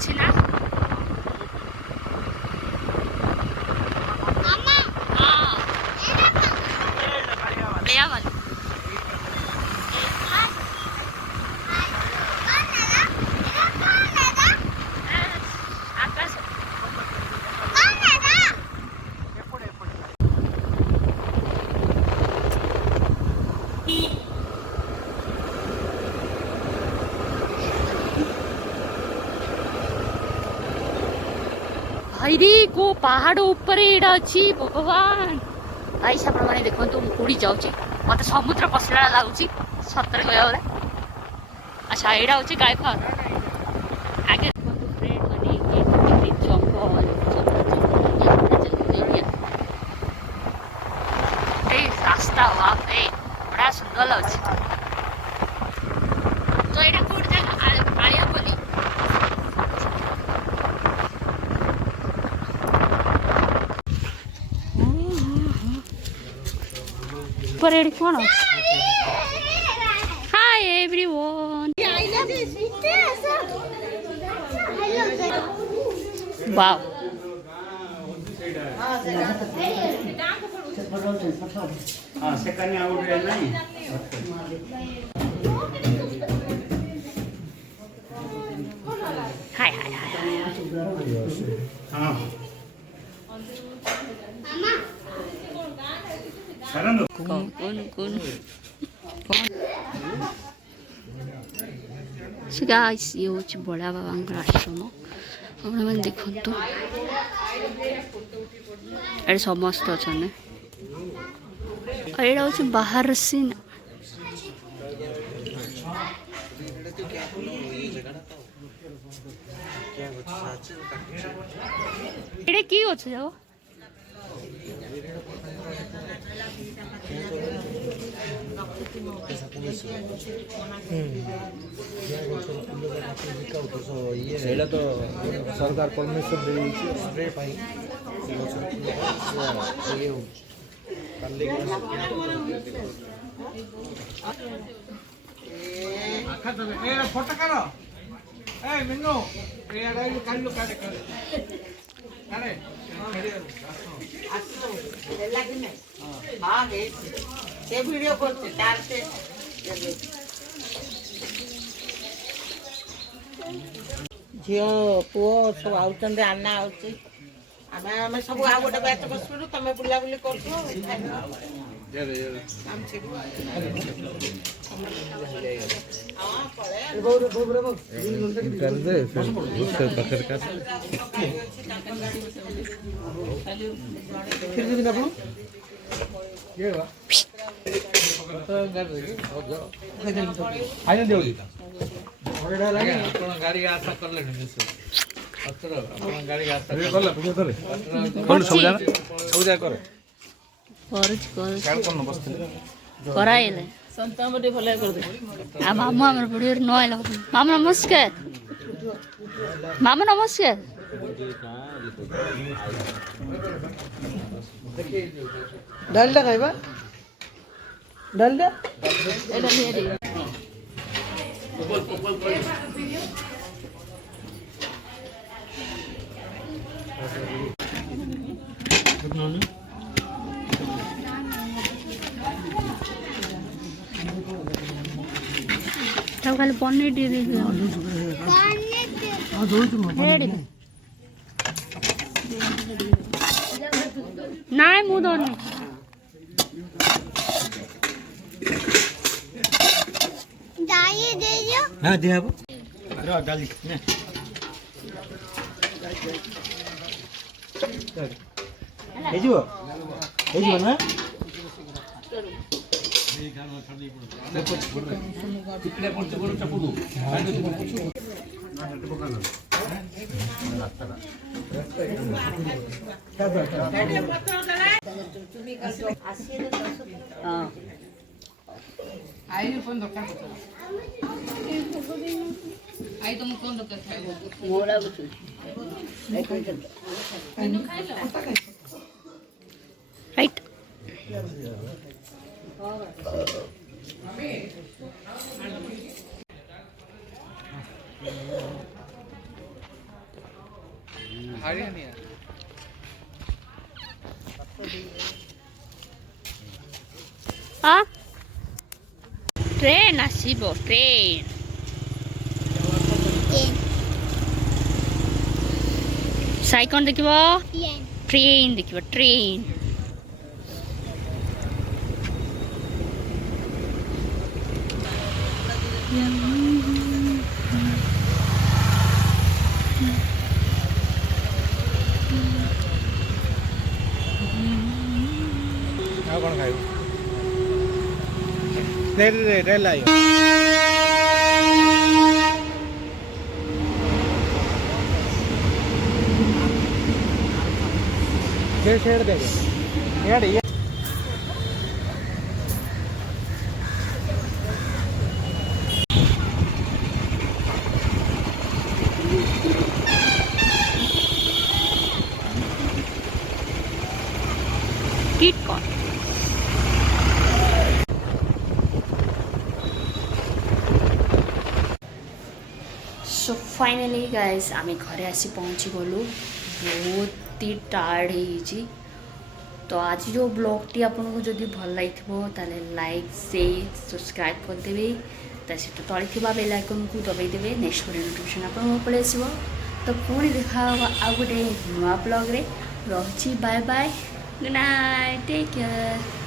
अच्छी ना भाई को पहाड़ ऊपर एटा अच्छी भगवान भाई आपण मैंने देखो मुड़ी जाऊँगी मत समुद्र पशला लगुच सतर कह अच्छा यहाँ हूँ गाय फार्म आगे रास्ता बड़ा सुंदर लगे तो यहाँ कौट जगह आया बोली परेड कौन हाय एवरीवन वाओ हां सेकंड आउट है नहीं हाय हाय हाय हां कौन गाइस ये हूँ बड़ा बाबा आश्रम मैंने देखु ये समस्त अच्छा यहाँ हूँ बाहर सीन ये की अच्छे जाओ ସେଇଟା ତ ସରକାର ପରମିଶନ ଦେଇଛି ସ୍ପ୍ରେ ପାଇଁ झील पुओ सब आउचंदे आना आउची आमे आमे सब आ गोटे बैच बसलु तमे बुला बुली करछो हम छी हां पळे बोबरे कर दे उससे पकड़ का फिर दिन अपन ये बा तो कर दे हो जाओ फाइनल देओ गाड़ी आशा कर ले गाड़ी आशा कर सब जा कर कराइले संतामटे भले कर दे आ मामू हमर बुढ़ी न आइल मामू नमस्कार मामू नमस्कार डालडा खाइबा डालडा एटा मेरी तब खाली पनीर दे दे नाइ मु दौनी हां दे अब रो डाली ने हेजो ना आई फोन दरकार आई तुम कौन दरकार खाइबो मोरा बचु राइट ହାରିଆନିଆ हाँ ट्रेन आसीबो ट्रेन साई कौन देखिबो ट्रेन देखिबो ट्रेन ଆଉ କ'ଣ ଖାଇବୁ ରେଲ୍ ଆଇବ शेड देगा यार ये किट कौन सो फाइनाली गाइस आम घरे आसी पहुँची गलु बहुत ही टायर्ड हो तो आज जो ब्लॉगटी आपको जदि भल लगी ताले लाइक शेयर सब्सक्राइब करदेवे सहित तले थी बेल आइकन को दबाईदेवे नेक्स्ट गोटे नोटिफिकेशन आप पलि आसो तो पुणी देखा आउ गोटे नुआ ब्लॉग रे रही bye bye good night take care.